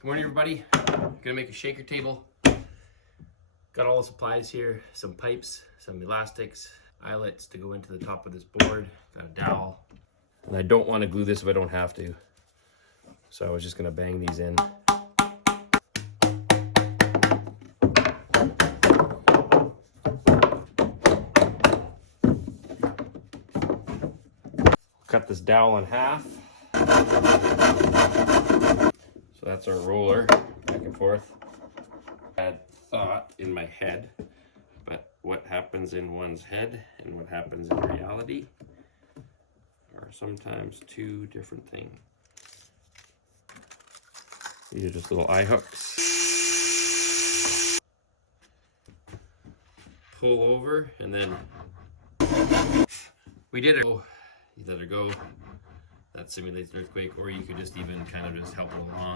Good morning, everybody. Gonna make a shaker table. Got all the supplies here, some pipes, some elastics, eyelets to go into the top of this board, got a dowel. And I don't want to glue this if I don't have to. So I was just gonna bang these in. Cut this dowel in half. So that's our roller, back and forth. I had thought in my head, but what happens in one's head and what happens in reality are sometimes two different things. These are just little eye hooks. Pull over and then we did it. You let her go. That simulates an earthquake, or you could just even kind of just help it along.